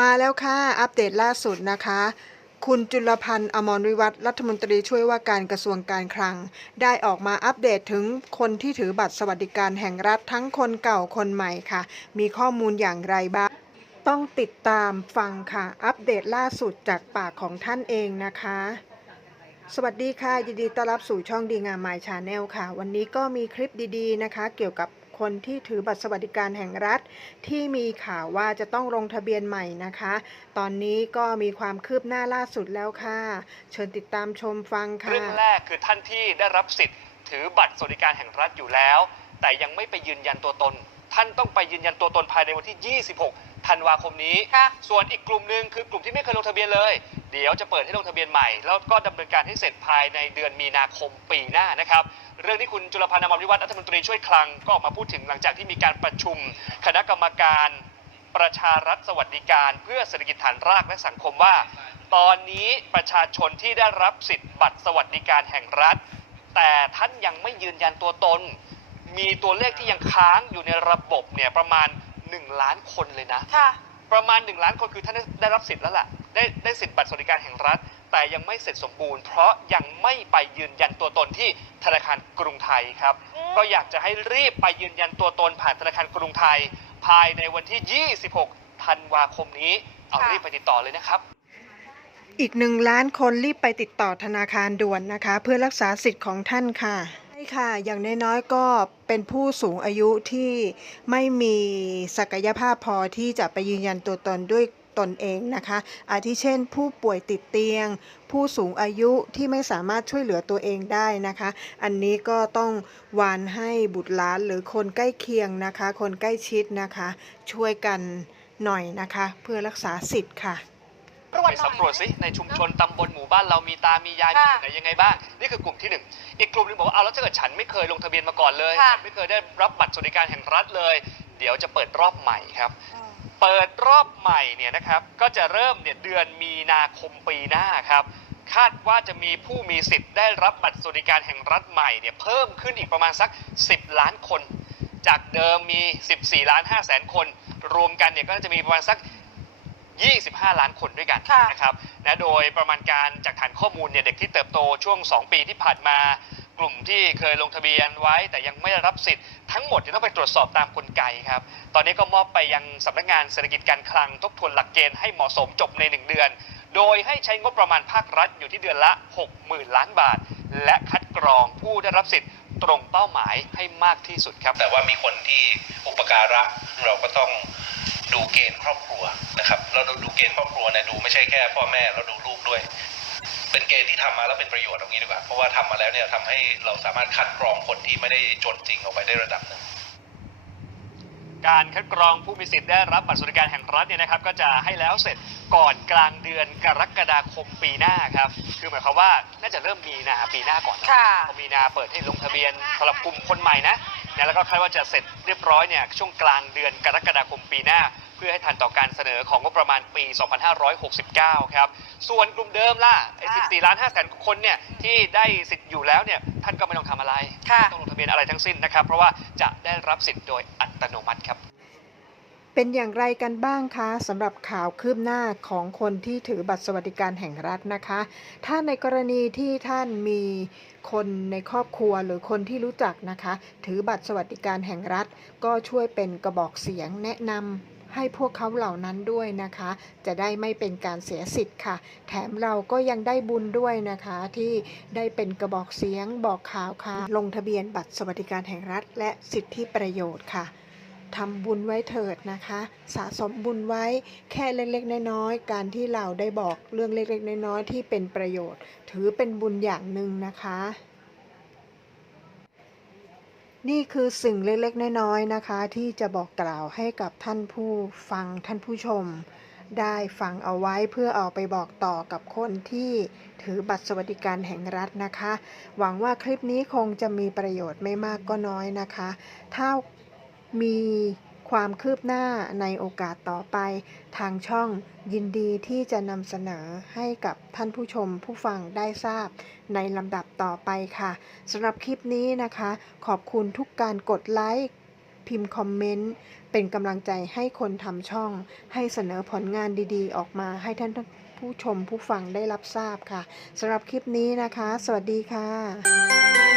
มาแล้วค่ะ อัปเดตล่าสุดนะคะ คุณจุลพันธ์อมรวิวัฒรัฐมนตรีช่วยว่าการกระทรวงการคลัง ได้ออกมาอัปเดตถึงคนที่ถือบัตรสวัสดิการแห่งรัฐทั้งคนเก่าคนใหม่ค่ะ มีข้อมูลอย่างไรบ้าง ต้องติดตามฟังค่ะ อัปเดตล่าสุดจากปากของท่านเองนะคะ สวัสดีค่ะ ยินดีต้อนรับสู่ช่องดีงามมายชาแนลค่ะ วันนี้ก็มีคลิปดีๆนะคะ เกี่ยวกับ คนที่ถือบัตรสวัสดิการแห่งรัฐ ที่มีข่าวว่าจะต้องลงทะเบียนใหม่นะคะ ตอนนี้ก็มีความคืบหน้าล่าสุดแล้วค่ะ เชิญติดตามชมฟังค่ะ เรื่องแรกคือท่านที่ได้รับสิทธิ์ ถือบัตรสวัสดิการแห่งรัฐอยู่แล้ว แต่ยังไม่ไปยืนยันตัวตน ท่านต้องไปยืนยันตัวตนภายในวันที่ 26 ธันวาคมนี้ค่ะส่วนอีกกลุ่มหนึ่งคือกลุ่มที่ไม่เคยลงทะเบียนเลย เดี๋ยวจะเปิดให้ลงทะเบียนใหม่ แล้วก็ดำเนินการให้เสร็จภายในเดือนมีนาคมปีหน้านะครับ เรื่องที่คุณจุลพันธ์อมรวิวัฒน์รัฐมนตรีช่วยคลังก็ออกมาพูดถึงหลังจากที่มีการประชุม คณะกรรมการประชารัฐสวัสดิการ เพื่อเศรษฐกิจฐานรากและสังคมว่า ตอนนี้ประชาชนที่ได้รับสิทธิ์บัตรสวัสดิการแห่งรัฐ แต่ท่านยังไม่ยืนยันตัวตน มีตัวเลขที่ยังค้างอยู่ในระบบเนี่ยประมาณ 1 ล้านคนเลยนะะประมาณ 1 ล้านคนคือท่านได้ได้รับสิทธิ์แล้วล่ะ ได้ได้สิทธิ์บัตรสวัสดิการแห่งรัฐ แต่ยังไม่เสร็จสมบูรณ์เพราะยังไม่ไปยืนยันตัวตนที่ธนาคารกรุงไทยครับอืมก็อยากจะให้รีบไปยืนยันตัวตนผ่านธนาคารกรุงไทย ภายในวันที่ 26 ธันวาคมนี้ เอารีบไปติดต่อเลยนะครับอีกหนึ่งล้านคนรีบไปติดต่อธนาคารด่วนนะคะ เพื่อรักษาสิทธิ์ของท่านค่ะใช่ค่ะ อย่างน้อยๆก็เป็นผู้สูงอายุที่ไม่มีศักยภาพพอที่จะไปยืนยันตัวตนด้วย ตนเองนะคะ อาทิเช่น ผู้ป่วยติดเตียง ผู้สูงอายุที่ไม่สามารถช่วยเหลือตัวเองได้นะคะ อันนี้ก็ต้องวานให้บุตรหลานหรือคนใกล้เคียงนะคะ คนใกล้ชิดนะคะ ช่วยกันหน่อยนะคะ เพื่อรักษาสิทธิ์ค่ะตรวจไปหน่อยสำรวจสิในชุมชนตำบลหมู่บ้านเรามีตา มียายมีค่ะที่ไหนยังไงบ้าง นี่คือกลุ่มที่หนึ่งอีกกลุ่มหนึงบอกว่าเอาแล้วถ้าเกิดฉันไม่เคยลงทะเบียนมาก่อนเลยค่ะฉันไม่เคยได้รับบัตรสวัสดิการแห่งรัฐเลย เดี๋ยวจะเปิดรอบใหม่ครับอืม เปิดรอบใหม่เนี่ยนะครับก็จะเริ่มเนี่ยเดือนมีนาคมปีหน้าครับคาดว่าจะมีผู้มีสิทธิ์ได้รับบัตรสวัสดิการแห่งรัฐใหม่เนี่ยเพิ่มขึ้นอีกประมาณสัก 10 ล้านคน จากเดิมมี 14 ล้าน5แสนคน รวมกันเนี่ยก็จะมีประมาณสัก 25 ล้านคนด้วยกันค่ะนะครับนะโดยประมาณการจากฐานข้อมูลเนี่ยเด็กที่เติบโตช่วง 2 ปีที่ผ่านมา กลุ่มที่เคยลงทะเบียนไว้ แต่ยังไม่ได้รับสิทธิ์ทั้งหมดจะต้องไปตรวจสอบตามกลไกครับ ตอนนี้ก็มอบไปยังสำนักงานเศรษฐกิจการคลังทบทวนหลักเกณฑ์ให้เหมาะสมจบใน 1 เดือน โดยให้ใช้งบประมาณภาครัฐอยู่ที่เดือนละ 60,000 ล้านบาท และคัดกรองผู้ได้รับสิทธิ์ตรงเป้าหมายให้มากที่สุดครับ แต่ว่ามีคนที่อุปการะเราก็ต้องดูเกณฑ์ครอบครัวนะครับ เราดูเกณฑ์ครอบครัวเนี่ยดูไม่ใช่แค่พ่อแม่เราดูลูกด้วย เป็นเกณฑ์ที่ทำมาแล้วเป็นประโยชน์ตรงนี้ดีกว่า เพราะว่าทำมาแล้วเนี่ยทำให้เราสามารถคัดกรองคนที่ไม่ได้จนจริงออกไปได้ระดับหนึ่งการคัดกรองผู้มีสิทธิ์ได้รับบัตรสวัสดิการแห่งรัฐเนี่ยนะครับ ก็จะให้แล้วเสร็จก่อนกลางเดือนกรกฎาคมปีหน้าครับ คือหมายความว่าน่าจะเริ่มมีนาปีหน้าก่อนนะค่ะพอมีนาเปิดให้ลงทะเบียนสำหรับกลุ่มคนใหม่นะนะแล้วก็คาดว่าจะเสร็จเรียบร้อยเนี่ยช่วงกลางเดือนกรกฎาคมปีหน้า เพื่อให้ทันต่อการเสนอของงบประมาณปี 2569 ครับ ส่วนกลุ่มเดิมล่ะไอ้ค่ะ14ล้าน5แสนคนเนี่ยที่ได้สิทธิ์อยู่แล้วเนี่ยท่านก็ไม่ต้องทำอะไรค่ะ ไม่ต้องลงทะเบียนอะไรทั้งสิ้นนะครับ เพราะว่าจะได้รับสิทธิ์โดยอัตโนมัติครับ เป็นอย่างไรกันบ้างคะสำหรับข่าวคืบหน้าของคนที่ถือบัตรสวัสดิการแห่งรัฐนะคะ ถ้าในกรณีที่ท่านมีคนในครอบครัวหรือคนที่รู้จักนะคะ ถือบัตรสวัสดิการแห่งรัฐ ก็ช่วยเป็นกระบอกเสียงแนะนำ ให้พวกเขาเหล่านั้นด้วยนะคะ จะได้ไม่เป็นการเสียสิทธิ์ค่ะ แถมเราก็ยังได้บุญด้วยนะคะที่ได้เป็นกระบอกเสียงบอกข่าวค่ะ ลงทะเบียนบัตรสวัสดิการแห่งรัฐ และสิทธิประโยชน์ค่ะทำบุญไว้เถิดนะคะ สะสมบุญไว้แค่เล็กๆ น้อยๆ การที่เราได้บอกเรื่องเล็กๆ น้อยๆ ที่เป็นประโยชน์ ถือเป็นบุญอย่างหนึ่งนะคะ นี่คือสิ่งเล็กๆ น้อยๆนะคะ ที่จะบอกกล่าวให้กับท่านผู้ฟังท่านผู้ชม ได้ฟังเอาไว้เพื่อเอาไปบอกต่อกับคนที่ถือบัตรสวัสดิการแห่งรัฐนะคะ หวังว่าคลิปนี้คงจะมีประโยชน์ไม่มากก็น้อยนะคะ ถ้ามี ความคืบหน้าในโอกาสต่อไป ทางช่องยินดีที่จะนำเสนอให้กับท่านผู้ชมผู้ฟังได้ทราบในลำดับต่อไปค่ะสำหรับคลิปนี้นะคะ ขอบคุณทุกการกดไลค์พิมพ์คอมเมนต์ เป็นกำลังใจให้คนทำช่อง ให้เสนอผลงานดีๆ ออกมาให้ท่านผู้ชมผู้ฟังได้รับทราบค่ะสำหรับคลิปนี้นะคะ สวัสดีค่ะ